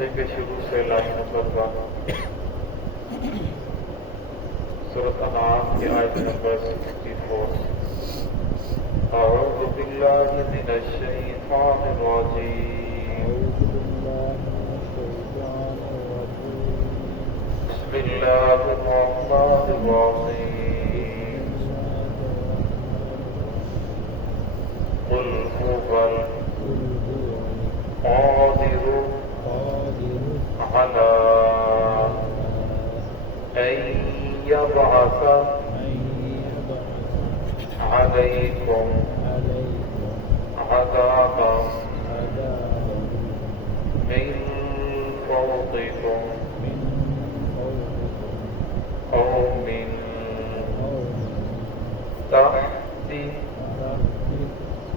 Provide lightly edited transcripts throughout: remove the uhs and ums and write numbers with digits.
حصے کے شروع سے لائن نمبر 1 سورۃ انعام کی آیت نمبر 64۔ اعوذ باللہ من الشیطان الرجیم، بسم اللہ الرحمن الرحیم، قل هو القادر على أن يبعث عليكم عذابا من فوقكم أو من تحت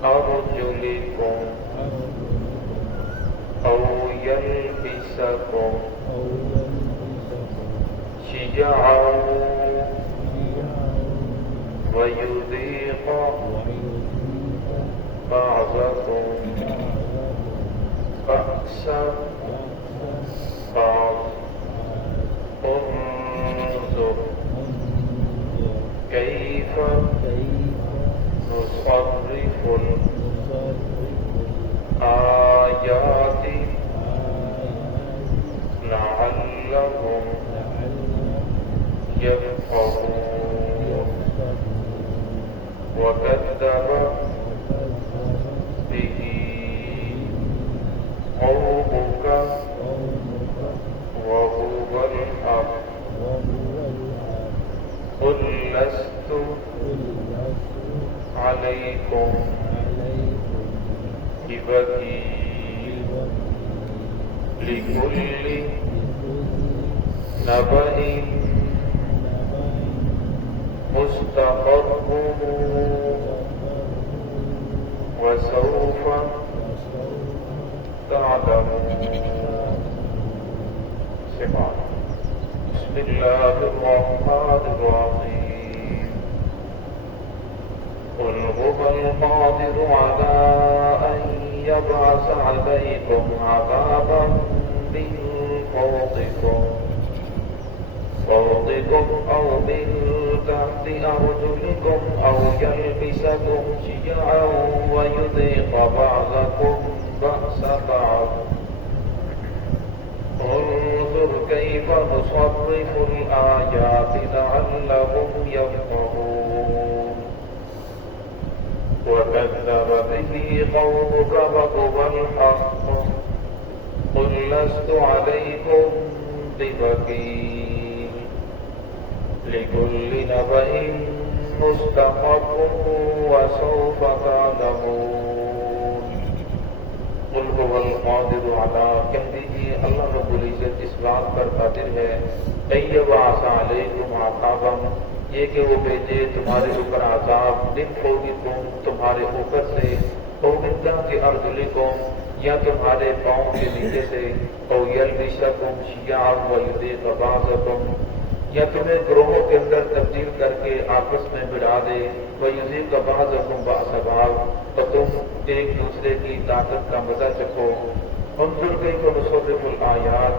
أرجلكم أو يلبسكم شيعا ويذيق بعضكم بأس بعض، انظر كيف نصرف الآيات لعلهم يفقهون، وكذب به قومك وهو الحق، قل لست عليكم بوكيل، لكل نبأ مستقر وسوف تعلمون۔ بسم اللہ الرحمن الرحیم، قل هو القادر على أن يبعث عليكم عذابا من فوقكم أو من تحت أرجلكم أو يلبسكم شيعا ويذيق بعضكم بأس بعض، انظر كيف نصرف الآيات لعلهم يفقهون، وكذب به قومك وهو الحق، قل لست عليكم بوكيل، لكل نبأ مستقر وسوف تعلمون۔ قل هو القادر على، کہہ دیجیے اللہ رب العزت اس بات پر قادر ہے، ان یبعث علیکم عذابا، یہ کہ وہ بھیجے تمہارے اوپر عذاب، من فوقکم تمہارے اوپر سے، او من تحت ارجلکم یا تمہارے پاؤں کے نیچے سے، او یلبسکم شیعا ویذیق بعضکم یا تمہیں گروہوں کے اندر تبدیل کر کے آپس میں بڑھا دے، وَيُذِيقَ بَعْضَكُمْ بَأْسَ بَعْضٍ تو تم ایک دوسرے کی طاقت کا مزہ چکھو، انظر کیف نصرف الآیات،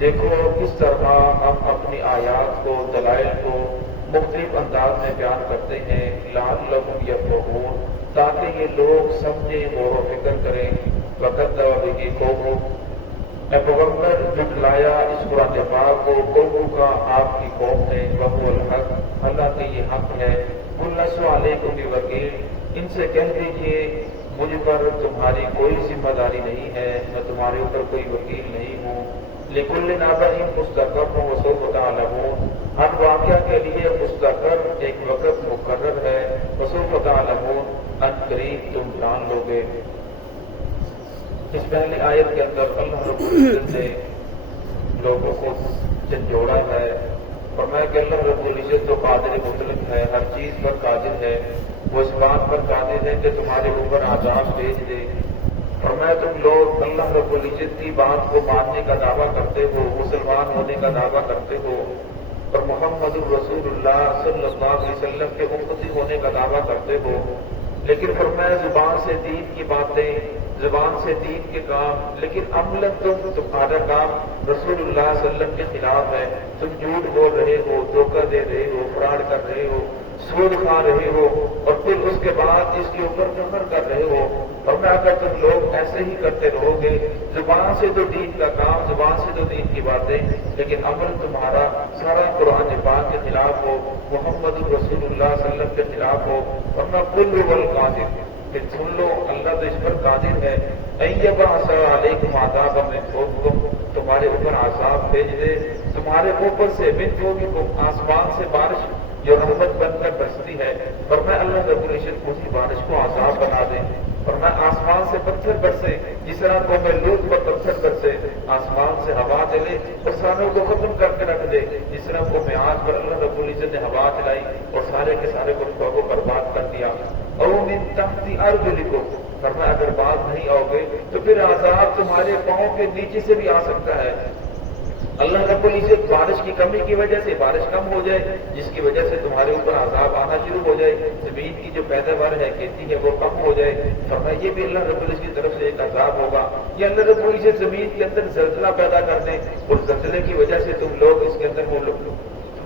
دیکھو کس طرح ہم اپنی آیات کو، دلائل کو مختلف انداز میں بیان کرتے ہیں، لعلہم یفقہون تاکہ یہ لوگ سمجھیں، غور و فکر کریں، وَكَذَّبَ بِهِ قَوْمُكَ، اے پیغمبر جھٹلایا اس قرآن پاک کو قوموں کا آپ کی قوم نے، وَهُوَ الْحَقُّ اللہ کہ یہ حق ہے، قُلْ لَسْتُ عَلَيْكُمْ بِوَكِيلٍ ان سے کہہ دیجیے مجھ پر تمہاری کوئی ذمہ داری نہیں ہے، میں تمہارے اوپر کوئی وکیل نہیں ہوں، لِكُلِّ نَبَإٍ مُسْتَقَرٌّ وَسَوْفَ تَعْلَمُونَ ہر واقعہ کے لیے مستقر ایک وقت مقرر ہے، وَسَوْفَ تَعْلَمُونَ ان قریب تم جان لو گے۔ اس پہلی آیت کے اندر اللہ رب العزت نے لوگوں کو جھنجھوڑا ہے، فرمایا کہ اللہ رب العزت تو قادر مطلق ہے، ہر چیز پر قادر ہے، وہ اس بات پر قادر ہے کہ تمہارے اوپر عذاب بھیج دے۔ فرمایا تم لوگ اللہ رب العزت کی بات کو ماننے کا دعویٰ کرتے ہو، مسلمان ہونے کا دعویٰ کرتے ہو، اور محمد الرسول اللہ صلی اللہ علیہ وسلم کے امتی ہونے کا دعویٰ کرتے ہو، لیکن فرمایا زبان سے دین کی باتیں زبان سے دین کے کام، لیکن عملاً تمہارا کام رسول اللہ صلی اللہ علیہ وسلم کے خلاف ہے. تم جھوٹ بول رہے ہو، دھوکہ دے رہے ہو، فراڈ کر رہے ہو، سود کھا رہے ہو، اور پھر اس کے بعد اس کے اوپر فخر کر رہے ہو. اور میں اگر تم لوگ ایسے ہی کرتے رہو گے، زبان سے تو دین کا کام، زبان سے تو دین کی باتیں، لیکن عمل تمہارا سارا قرآن پاک کے خلاف ہو، محمد رسول اللہ صلی اللہ علیہ وسلم کے خلاف ہو، ورنہ کل والقادر. پھر سن لو، اللہ تو اس پر قادر ہے. ایبعث علیکم عذابا من فوقکم، تمہارے اوپر عذاب بھیج دے، تمہارے اوپر سے، من فوقکم، آسمان سے بارش جو رحمت بن کر برستی ہے، اور میں اللہ رب العزت اسی بارش کو عذاب بنا دیں، اور میں آسمان سے پتھر برسے، جس طرح قوم لوط پر پتھر برسے، آسمان سے ہوا چلے اور ساروں کو ختم کر کے رکھ دے، جس طرح قوم عاد پر اللہ رب العزت نے ہوا چلائی اور سارے کے سارے گروہوں کو برباد کر دیا. او من تحت ارجلکم، فرمایا اگر بات نہیں آؤ گے تو پھر عذاب تمہارے پاؤں کے نیچے سے بھی آ سکتا ہے. اللہ رب العزت بارش کی کمی کی وجہ سے بارش کم ہو جائے، جس کی وجہ سے تمہارے اوپر عذاب آنا شروع ہو جائے، زمین کی جو پیداوار ہے، کھیتی ہے، وہ کم ہو جائے. فرمایا یہ بھی اللہ رب العزت کی طرف سے ایک عذاب ہوگا. یہ اللہ رب العزت زمین کے اندر زلزلہ پیدا کر دیں اور زلزلے کی وجہ سے تم لوگ اس کے اندر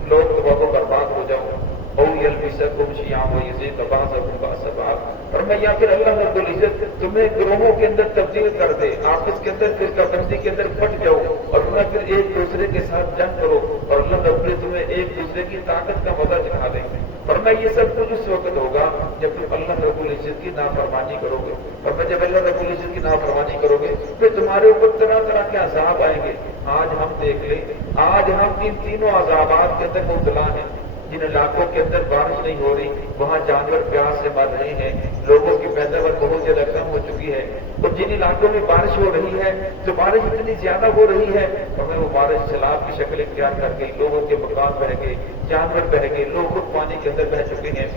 لوگ تمہیں برباد ہو جاؤ. او یلبسکم شیعا ویذیق بعضکم بعض بعض، فرمایا یا پھر اللہ رب العزت تمہیں گروہوں کے اندر تبدیل کر دے، آپس کے اندر فرقہ بندی کے اندر پھٹ جاؤ اور تمہیں پھر ایک دوسرے کے ساتھ جنگ کرو، اور اللہ رب العزت تمہیں ایک دوسرے کی طاقت کا مزہ دکھا دیں. فرمایا یہ سب کچھ اس وقت ہوگا جب تم اللہ رب العزت کی نافرمانی کرو گے. فرمایا جب اللہ رب العزت کی نافرمانی کرو گے پھر تمہارے اوپر طرح طرح کے عذاب آئیں گے. آج ہم دیکھ لیں، آج ہم ان تینوں عذابات کے اندر مبتلا ہیں. جن علاقوں کے اندر بارش نہیں ہو رہی وہاں جانور پیاس سے مر رہے ہیں، لوگوں کی پیداوار بہت زیادہ کم ہو چکی ہے. اور جن علاقوں میں بارش ہو رہی ہے تو بارش اتنی زیادہ ہو رہی ہے ہمیں وہ بارش سیلاب کی شکل اختیار کر گئی، لوگوں کے مکان بہہ گئے، جانور بہہ گئے، لوگ خود پانی کے اندر بہہ چکے ہیں.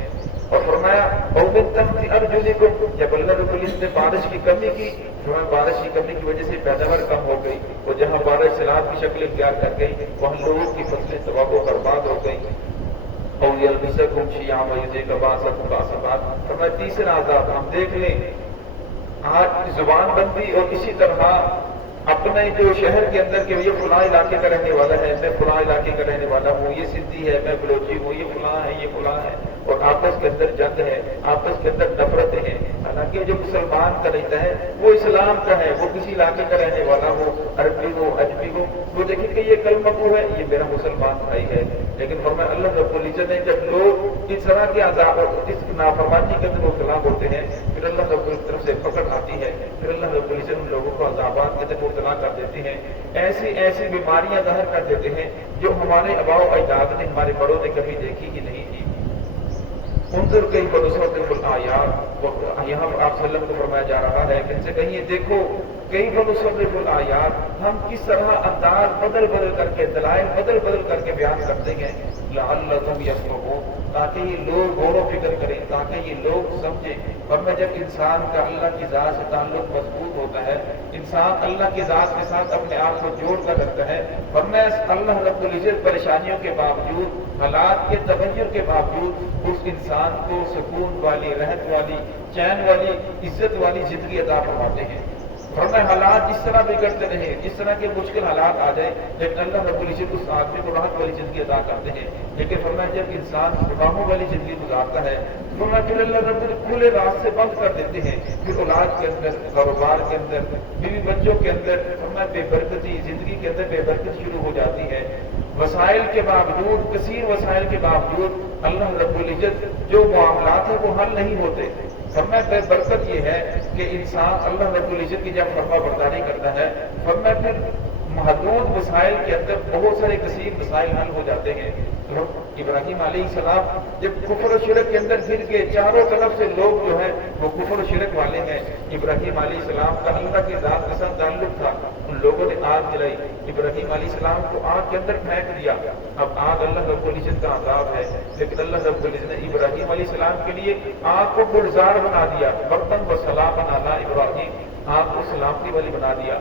اور فرمایا او من تحت ارجلکم، جب اللہ رب العزت نے بارش کی کمی کی، بارش کی کمی کی وجہ سے پیداوار کم ہو گئی، اور جہاں بارش سیلاب کی شکل اختیار کر گئی وہاں لوگوں کی فصلیں تباہ و برباد ہو گئی. او یلبسکم شیعا ویذیق بعضکم بعض بعض. فرمایا تیسرا عذاب ہم دیکھ لیں، آج زبان بندی اور اسی طرح اپنے جو شہر کے اندر کہ یہ فلاں علاقے کا رہنے والا ہے، میں فلاں علاقے کا رہنے والا ہوں، یہ سندھی ہے، میں بلوچی ہوں، یہ فلاں ہے، یہ فلاں ہے، اور آپس کے اندر جنگ ہے، آپس کے اندر نفرتیں ہیں. حالانکہ جو مسلمان کا رہتا ہے وہ اسلام کا ہے، وہ کسی علاقے کا رہنے والا ہو، عربی ہو، اجمی ہو، وہ دیکھیں کہ یہ کلمہ گو ہے، یہ میرا مسلمان بھائی ہے. لیکن فرمایا اللہ رب العزت نے جب لوگ اس طرح کے عذاب اور اس نافرمانی کے اندر مبتلا ہوتے ہیں پھر اللہ رب العزت کی طرف سے پکڑ آتی ہے، پھر اللہ رب العزت ان لوگوں کو عذابات کے اندر مبتلا کر دیتے ہیں. ایسی ایسی بیماریاں ظاہر کر دیتے ہیں جو ہمارے آباء و اجداد نے، ہمارے بڑوں نے کبھی دیکھی ہی نہیں تھی. انظر کیف نصرف الآیات، یہاں پر آپ صلی اللہ علیہ وسلم کو فرمایا جا رہا ہے کہ ان سے کہیں دیکھو کیف نصرف الآیات، ہم کس طرح انداز بدل بدل کر کے، دلائل بدل بدل کر کے بیان کرتے ہیں، لعلکم یفقہون، تاکہ یہ لوگ غور و فکر کریں، تاکہ یہ لوگ سمجھیں. اور میں جب انسان کا اللہ کی ذات سے تعلق مضبوط ہوتا ہے، انسان اللہ کی ذات کے ساتھ اپنے آپ کو جوڑ کر رکھتا ہے، اور میں اللہ رب العزت پریشانیوں کے باوجود، حالات کے تغیر کے باوجود اس انسان کو سکون والی، راحت والی، چین والی، عزت والی زندگی عطا فرماتے ہیں. ورنہ حالات جس طرح بگڑتے رہے، جس طرح کے مشکل حالات آ جائیں، لیکن اللہ رب العزت اس آدمی کو راحت والی زندگی عطا کرتے ہیں. لیکن فرمایا جب انسان گناہوں والی زندگی گزارتا ہے فرمایا پھر اللہ رب العزت کھلے راستے بند کر دیتے ہیں، پھر اولاد کے اندر، کاروبار کے اندر، بیوی بچوں کے اندر فرمایا بے برکتی، زندگی کے اندر بے برکتی شروع ہو جاتی ہے. وسائل کے باوجود، کثیر وسائل کے باوجود اللہ رب العزت جو معاملات ہیں وہ حل نہیں ہوتے. فرمایا بے برکت یہ ہے کہ انسان اللہ رب العزت کی جب فرما برداری کرتا ہے فرمایا پھر محدود مسائل کے اندر بہت سارے کثیر مسائل حل ہو جاتے ہیں. ابراہیم علیہ السلام جب کفر و شرک کے اندر گر کے چاروں طرف سے لوگ جو ہے وہ کفر و شرک والے ہیں، ابراہیم علیہ السلام کا اللہ کی ذات کے ساتھ تعلق تھا، ان لوگوں نے آگ جلائی، ابراہیم علیہ السلام کو آگ کے اندر پھینک دیا. اب آگ اللہ رب العزت کا عذاب ہے، لیکن اللہ رب العزت نے ابراہیم علیہ السلام کے لیے آگ کو گلزار بنا دیا، برتن و سلام علی ابراہیم، آگ کو سلامتی والی بنا دیا.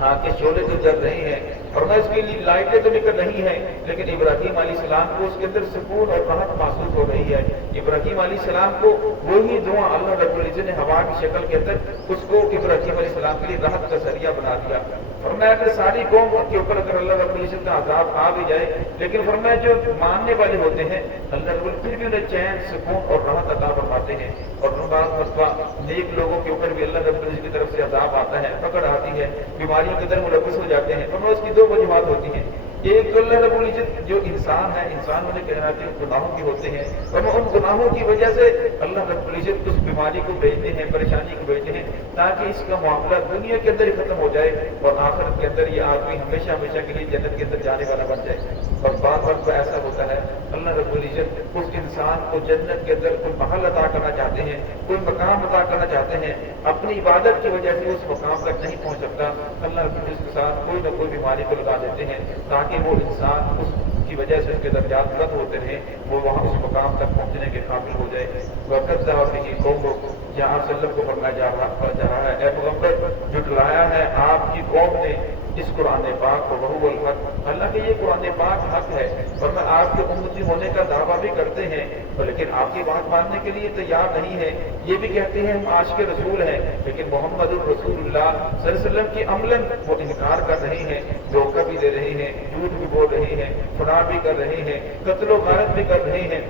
آگ کے شعلے تو جل رہے ہیں اور میں اس کے لیے لائٹیں تو نکل رہی ہیں، لیکن ابراہیم علیہ السلام کو اس کے اندر سکون اور راحت محسوس ہو رہی ہے۔ ابراہیم علیہ السلام کو وہی دعا اللہ رب العزت نے ہوا کی شکل کے اندر اس کو ابراہیم علیہ السلام کے لیے راحت کا ذریعہ بنا دیا۔ فرمایا کہ ساری قوم کے اوپر اگر اللہ رب العزت کا عذاب آ بھی جائے، لیکن فرمایا جو ماننے والے ہوتے ہیں اللہ رب العزت پھر بھی انہیں چین، سکون اور راحت عطا فرماتے ہیں۔ اور بعض مرتبہ نیک لوگوں کے اوپر بھی اللہ رب العزت کی طرف سے عذاب آتا ہے، پکڑ آتی ہے، بیماریوں کے اندر ملوث ہو جاتے ہیں۔ اور اس کی دو وجوہات ہوتی ہیں، ایک تو اللہ رب العزت جو انسان ہے، انسان انہیں کہلاتے ہیں گناہوں کے ہوتے ہیں، اور ان گناہوں کی وجہ سے اللہ رب العزت اس بیماری کو بھیجتے ہیں، پریشانی کو بھیجتے ہیں، تاکہ اس کا معاملہ دنیا کے اندر ہی ختم ہو جائے اور آخرت کے اندر یہ آدمی ہمیشہ ہمیشہ کے لیے جنت کے اندر جانے والا بن جائے۔ اور بعض وقت ایسا ہوتا ہے اللہ رب العزت اس انسان کو جنت کے اندر کوئی محل عطا کرنا چاہتے ہیں، کوئی مقام عطا کرنا چاہتے ہیں، اپنی عبادت کی وجہ سے اس مقام تک نہیں پہنچ سکتا، اللہ رب العزت کے ساتھ کوئی نہ کوئی بیماری کو لگا دیتے ہیں تاکہ وہ انسان اس کی وجہ سے اس کے درجات بلند ہوتے رہیں، وہ وہاں اس مقام تک پہنچنے کے قابل ہو جائے۔ وقت کی قوم کو جہاں وسلم کو فرمایا جا رہا ہے، اے پیغمبر جھٹلایا ہے آپ کی قوم نے اس قرآن پاک کو، وہو الحق، حالانکہ یہ قرآن پاک حق ہے، اور میں آپ کے امتی ہونے کا دعویٰ بھی کرتے ہیں، لیکن آپ کی بات ماننے کے لیے تیار نہیں ہے۔ یہ بھی کہتے ہیں ہم عاشق رسول ہیں، لیکن محمد الرسول اللہ صلی اللہ علیہ وسلم کی عملاً وہ انکار کر رہے ہیں، دھوکہ بھی دے رہے ہیں، جھوٹ بھی بول رہے ہیں، فراڈ بھی کر رہے ہیں، قتل و غارت بھی کر رہے ہیں،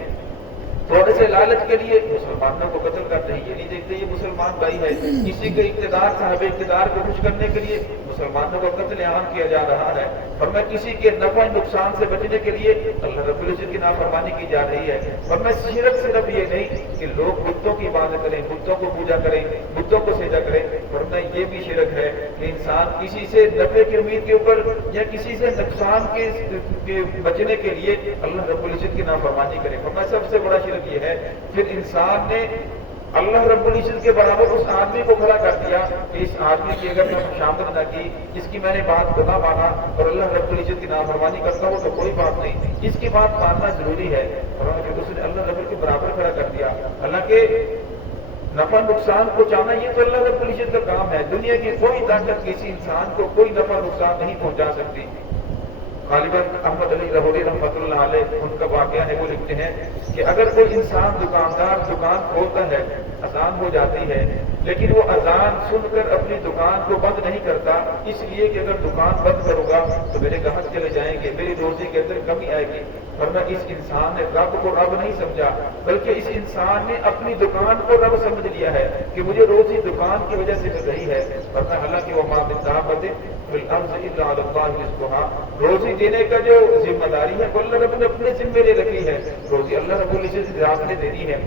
تھوڑے سے لالچ کے لیے مسلمانوں کو قتل کرتے ہیں، یہ نہیں دیکھتے یہ مسلمان بھائی ہے، کسی کے اقتدار، صاحب اقتدار کو خوش کرنے کے لیے مسلمانوں کو قتل عام کیا جا رہا ہے، اور میں کسی کے نفع نقصان سے بچنے کے لیے اللہ رب العزت کی نافرمانی کی جا رہی ہے۔ اور میں شرک صرف یہ نہیں کہ لوگ بتوں کی عبادت کریں، بتوں کو پوجا کریں، بتوں کو سجدہ کریں، ورنہ یہ بھی شرک ہے کہ انسان کسی سے نفع کی امید کے اوپر یا کسی سے نقصان کے بچنے کے لیے اللہ رب العزت کی نافرمانی کرے، ورنہ سب سے بڑا شرک یہ ہے۔ پھر انسان نے اللہ رب العزت کے برابر اس آدمی کو کھڑا کر دیا کہ اس آدمی کی اگر میں شامل نہ کی، اس کی میں نے بات کو نہ مانا اور اللہ رب العزت کی نافرمانی کرتا ہوں تو کوئی بات نہیں، اس کی بات ماننا ضروری ہے، اور اس نے اللہ رب کے برابر کھڑا کر دیا۔ حالانکہ نفع نقصان کو چاہنا یہ تو اللہ رب العزت کا کام ہے، دنیا کی کوئی طاقت کسی انسان کو کوئی نفع نقصان نہیں پہنچا سکتی۔ غالباً احمد علی لاہوری رحمۃ اللہ علیہ ان کا واقعہ ہے، وہ لکھتے ہیں کہ اگر کوئی انسان دکاندار دکان کھولتا ہے، اذان ہو جاتی ہے، لیکن وہ اذان سن کر اپنی دکان کو بند نہیں کرتا، اس لیے کہ اگر دکان بند کروں گا تو میرے گاہک چلے جائیں گے، میری روزی کے اندر کمی آئے گی، ورنہ اس انسان نے رب کو رب نہیں سمجھا، بلکہ اس انسان نے اپنی دکان کو رب سمجھ لیا ہے کہ مجھے روزی دکان کی وجہ سے مل رہی ہے، ورنہ حالانکہ وہ ماں دعوت روزی دینے کا جو ذمہ داری ہے وہ اللہ رب نے اپنے ذمہ لے رکھی ہے، روزی اللہ رب العزت ذات نے دینی ہے،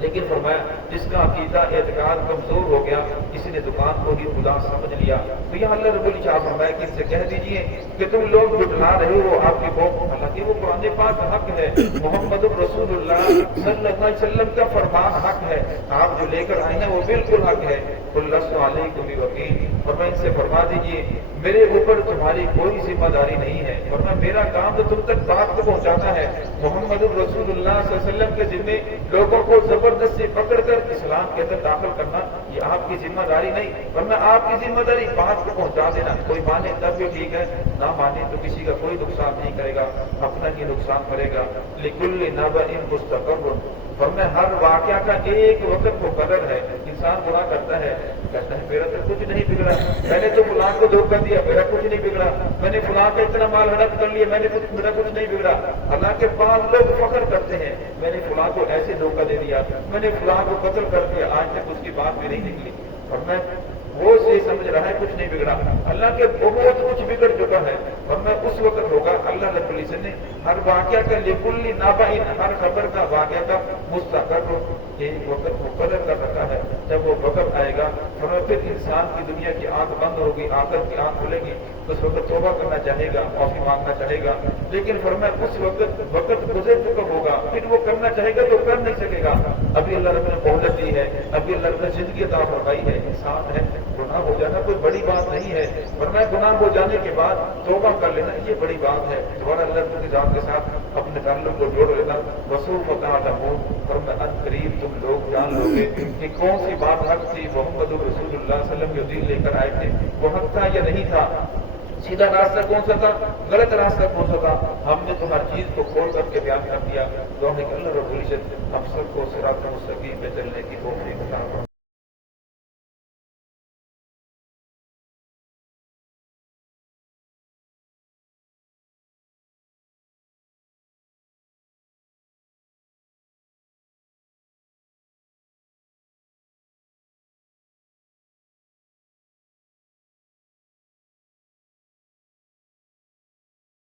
لیکن فرمایا جس کا عقیدہ اعتقاد کمزور ہو گیا، کسی نے دکان کو ہی خدا سمجھ لیا، تو یہ اللہ رب العزت فرمایا کہ ان سے کہہ دیجئے کہ تم لوگ جھٹلا رہے ہو آپ کی قوم، حالانکہ وہ قرآن پاک حق ہے، محمد الرسول اللہ صلی اللہ علیہ وسلم کا فرمان حق ہے، آپ جو لے کر آئے ہیں وہ بالکل حق ہے، اللہ علیکم بوکیل، اور میں ان سے فرما دیجئے میرے اوپر تمہاری کوئی ذمہ داری نہیں ہے، ورنہ میرا کام تو تم تک بات کو پہنچانا ہے، محمد الرسول اللہ صلی اللہ علیہ وسلم کے ذمے لوگوں کو زبردستی پکڑ کر اسلام کے اندر داخل کرنا یہ آپ کی ذمہ داری نہیں، ورنہ آپ کی ذمہ داری بات کو پہنچا دینا، کوئی مانے تب بھی ٹھیک ہے، نہ مانے تو کسی کا کوئی نقصان نہیں کرے گا، اپنا ہی نقصان کرے گا۔ لکل نبأ مستقر، فرمایا ہر واقعہ کا ایک وقت مقرر ہے، انسان گناہ کرتا ہے، کہتا ہے میرا تو کچھ نہیں بگڑا، میں نے تو فلاں کو دھوکہ دیا، میرا کچھ نہیں بگڑا، میں نے فلاں کا اتنا مال ہڑپ کر لیا، میرا کچھ نہیں بگڑا، حالانکہ بعض لوگ فخر کرتے ہیں میں نے فلاں کو ایسے دھوکہ دے دیا، میں نے فلاں کو قتل کر دیا، آج تک اس کی بات بھی نہیں نکلی، اور میں وہ سے سمجھ رہا ہے کچھ نہیں بگڑا، اللہ کے بہت کچھ بگڑ چکا ہے، اور میں اس وقت ہوگا اللہ رب العزت نے ہر واقعہ کا لکل نبأ، ہر خبر کا واقعہ کا مستقر ایک وقت مقرر کر رکھا ہے، جب وہ وقت آئے گا اور پھر انسان کی دنیا کی آنکھ بند ہوگی، آخرت کی آنکھ کھلے گی، اس وقت توبہ کرنا چاہے گا، معافی مانگنا چاہے گا، لیکن فرمایا اس وقت گزر چکا ہوگا، پھر وہ کرنا چاہے گا تو کر نہیں سکے گا، ابھی اللہ رب نے مہلت دی ہے، ابھی اللہ رب نے زندگی عطا فرمائی ہے، انسان ہے، گناہ ہو جانا کوئی بڑی بات نہیں ہے، فرمایا گناہ ہو جانے کے بعد توبہ کر لینا یہ بڑی بات ہے، دوبارہ اللہ کی ذات کے ساتھ اپنے تعلق کو جوڑ لینا، وسوف تعلمون، فرمایا ان قریب تم لوگ جان لو گے کہ کون سی بات حق تھی، محمد رسول اللہ صلی اللہ علیہ وسلم جو دین لے کر آئے تھے وہ حق تھا یا نہیں تھا، سیدھا راستہ کون سا تھا، غلط راستہ کون سا تھا، ہم نے تو ہر چیز کو کھول کر کے بیان کر دیا۔ دعا ہے کہ اللہ رب العزت ہم سب کو صراط مستقیم پہ چلنے کی توفیق عطا فرمائے۔